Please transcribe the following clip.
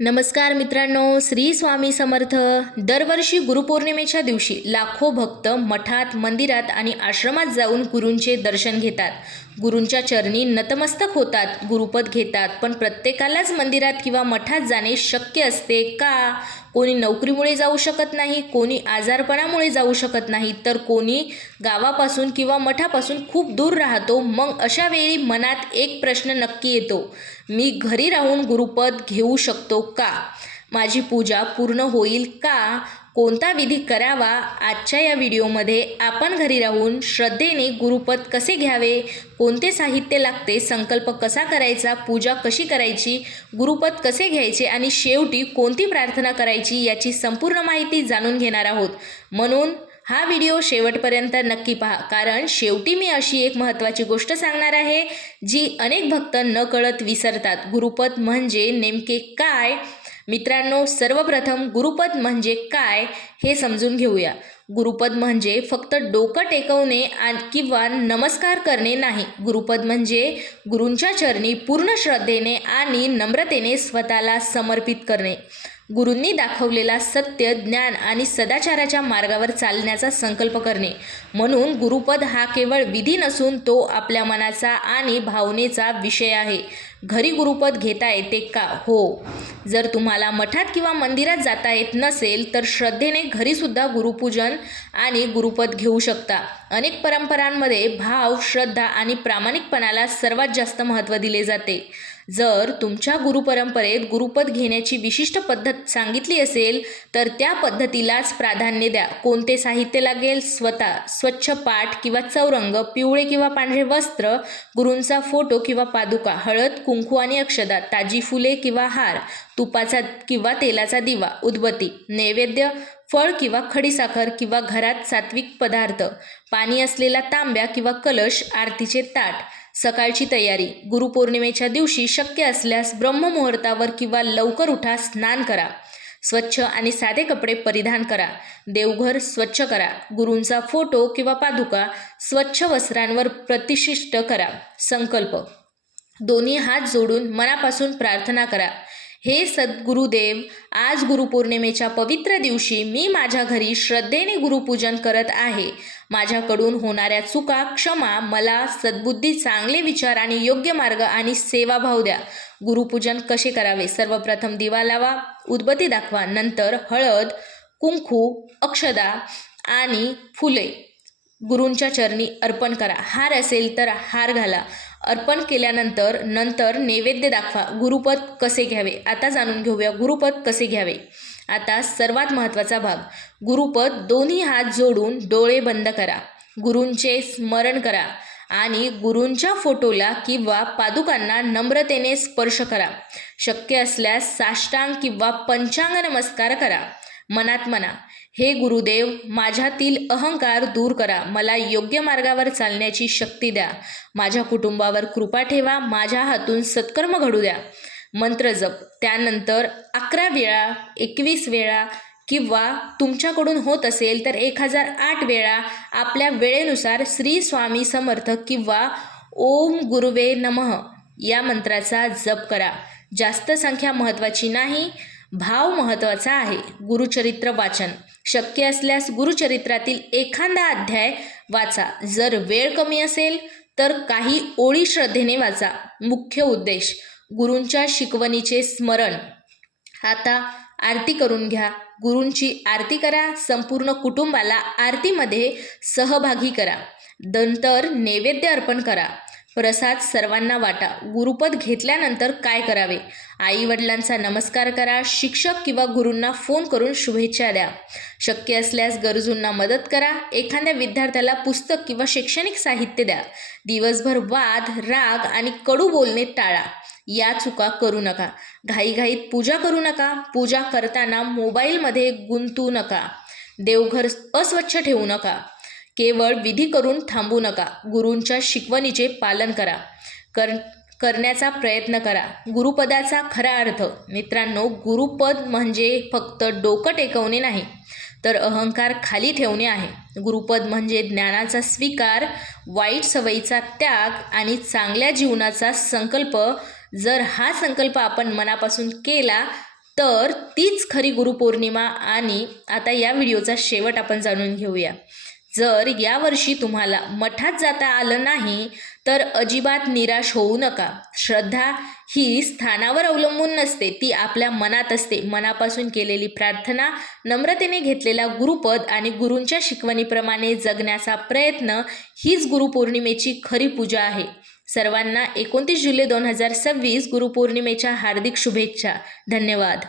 नमस्कार मित्रांनो, श्री स्वामी समर्थ. दरवर्षी गुरुपौर्णिमेच्या दिवशी लाखो भक्त मठात, मंदिरात आणि आश्रमात जाऊन गुरूंचे दर्शन घेतात. गुरूंच्या चरणी नतमस्तक होतात, गुरुपद घेतात. पण प्रत्येकालाच मंदिरात किंवा मठात जाणे शक्य असते का? कोणी नोकरीमुळे जाऊ शकत नाही, कोणी आजारपणामुळे जाऊ शकत नाही, तर कोणी गावापासून किंवा मठापासून खूप दूर राहतो. मग अशा वेळी मनात एक प्रश्न नक्की येतो, मी घरी राहून गुरुपद घेऊ शकतो का? माझी पूजा पूर्ण होईल का? कोणता विधी करावा? आजच्या या व्हिडिओमध्ये आपण घरी राहून श्रद्धेने गुरुपद कसे घ्यावे, कोणते साहित्य लागते, संकल्प कसा करायचा, पूजा कशी करायची, गुरुपद कसे घ्यायचे आणि शेवटी कोणती प्रार्थना करायची याची संपूर्ण माहिती जाणून घेणार आहोत. म्हणून हा व्हिडिओ शेवटपर्यंत नक्की पहा, कारण शेवटी मी अशी एक महत्त्वाची गोष्ट सांगणार आहे जी अनेक भक्त नकळत विसरतात. गुरुपद म्हणजे नेमके काय? मित्रांनो, सर्वप्रथम गुरुपद म्हणजे काय हे समजून घेऊया. गुरुपद म्हणजे फक्त डोकं टेकवणे किंवा नमस्कार करणे नाही. गुरुपद म्हणजे गुरूंच्या चरणी पूर्ण श्रद्धेने आणि नम्रतेने स्वतःला समर्पित करणे. गुरूंनी दाखवलेला सत्य, ज्ञान आणि सदाचाराच्या मार्गावर चालण्याचा संकल्प करणे. म्हणून गुरुपद हा केवळ विधी नसून तो आपल्या मनाचा आणि भावनेचा विषय आहे. घरी गुरुपद घेता येते का? हो. जर तुम्हाला मठात किंवा मंदिरात जाता येत नसेल तर श्रद्धेने घरीसुद्धा गुरुपूजन आणि गुरुपद घेऊ शकता. अनेक परंपरांमध्ये भाव, श्रद्धा आणि प्रामाणिकपणाला सर्वात जास्त महत्त्व दिले जाते. जर तुमच्या गुरुपरंपरेत गुरुपद घेण्याची विशिष्ट पद्धत सांगितली असेल तर त्या पद्धतीलाच प्राधान्य द्या. कोणते साहित्य लागेल? स्वच्छ पाट किंवा चौरंग, पिवळे किंवा पांढरे वस्त्र, गुरूंचा फोटो किंवा पादुका, हळद, कुंकू आणि अक्षदा, ताजी फुले किंवा हार, तुपाचा किंवा तेलाचा दिवा, उदबत्ती, नैवेद्य, फळ किंवा खडीसाखर किंवा घरात सात्विक पदार्थ, पाणी असलेला तांब्या किंवा कलश, आरतीचे ताट. सकाळची तयारी. गुरुपौर्णिमेच्या दिवशी शक्य असल्यास ब्रह्ममुहूर्तावर किंवा लवकर उठा, स्नान करा. स्वच्छ आणि साधे कपडे परिधान करा. देवघर स्वच्छ करा. गुरूंचा फोटो किंवा पादुका स्वच्छ वस्त्रांवर प्रतिष्ठित करा. संकल्प. दोन्ही हात जोडून मनापासून प्रार्थना करा. हे सद्गुरुदेव, आज गुरुपौर्णिमेच्या पवित्र दिवशी मी माझ्या घरी श्रद्धेने गुरुपूजन करत आहे. माझ्याकडून होणाऱ्या चुका क्षमा, मला सद्बुद्धी, चांगले विचार आणि योग्य मार्ग आणि सेवाभाव द्या. गुरुपूजन कसे करावे? सर्वप्रथम दिवा लावा, उदबत्ती दाखवा. नंतर हळद, कुंकू, अक्षदा आणि फुले गुरूंच्या चरणी अर्पण करा. हार असेल तर हार घाला. अर्पण केल्यानंतर नैवेद्य दाखवा. गुरुपद कसे घ्यावे? आता जाणून घेऊया गुरुपद कसे घ्यावे. आता सर्वात महत्त्वाचा भाग. गुरुपद दोन्ही हात जोडून डोळे बंद करा. गुरूंचे स्मरण करा आणि गुरूंच्या फोटोला किंवा पादुकांना नम्रतेने स्पर्श करा. शक्य असल्यास साष्टांग किंवा पंचांग नमस्कार करा. मनात म्हणा, हे गुरुदेव, माझ्यातील अहंकार दूर करा. मला योग्य मार्गावर चालण्याची शक्ती द्या. माझ्या कुटुंबावर कृपा ठेवा. माझ्या हातून सत्कर्म घडू द्या. मंत्र जप. त्यानंतर 11 वेळा, 21 वेळा किंवा तुमच्याकडून होत असेल तर 1008 वेळा आपल्या वेळेनुसार श्री स्वामी समर्थ किंवा ओम गुरुवे नमः या मंत्राचा जप करा. जास्त संख्या महत्त्वाची नाही, भाव महत्त्वाचा आहे. गुरुचरित्र वाचन. शक्य असल्यास गुरुचरित्रातील एखादा अध्याय वाचा. जर वेळ कमी असेल तर काही ओळी श्रद्धेने वाचा. मुख्य उद्देश. गुरूंच्या शिकवणीचे स्मरण. आता आरती करून घ्या. गुरूंची आरती करा. संपूर्ण कुटुंबाला आरतीमध्ये सहभागी करा. नंतर नैवेद्य अर्पण करा. प्रसाद सर्वांना वाटा. गुरुपद घेतल्यानंतर काय करावे? आई वडिलांचा नमस्कार करा. शिक्षक किंवा गुरूंना फोन करून शुभेच्छा द्या. शक्य असल्यास गरजूंना मदत करा. एखाद्या विद्यार्थ्याला पुस्तक किंवा शैक्षणिक साहित्य द्या. दिवसभर वाद, राग आणि कडू बोलणे टाळा. या चुका करू नका. घाईघाईत पूजा करू नका. पूजा करताना मोबाईलमध्ये गुंतू नका. देवघर अस्वच्छ ठेवू नका. केवळ विधी करून थांबू नका. गुरूंच्या शिकवणीचे पालन करा. करण्याचा प्रयत्न करा. गुरुपदाचा खरा अर्थ. मित्रांनो, गुरुपद म्हणजे फक्त डोकं टेकवणे नाही, तर अहंकार खाली ठेवणे आहे. गुरुपद म्हणजे ज्ञानाचा स्वीकार, वाईट सवयीचा त्याग आणि चांगल्या जीवनाचा संकल्प. जर हा संकल्प आपण मनापासून केला तर तीच खरी गुरुपौर्णिमा. आणि आता या व्हिडिओचा शेवट आपण जाणून घेऊया. जर यावर्षी तुम्हाला मठात जाता आलं नाही तर अजिबात निराश होऊ नका. श्रद्धा ही स्थानावर अवलंबून नसते, ती आपल्या मनात असते. मनापासून केलेली प्रार्थना, नम्रतेने घेतलेला गुरुपद आणि गुरूंच्या शिकवणीप्रमाणे जगण्याचा प्रयत्न हीच गुरुपौर्णिमेची खरी पूजा आहे. सर्वांना 29 जुलै 2026 गुरुपौर्णिमेच्या हार्दिक शुभेच्छा. धन्यवाद.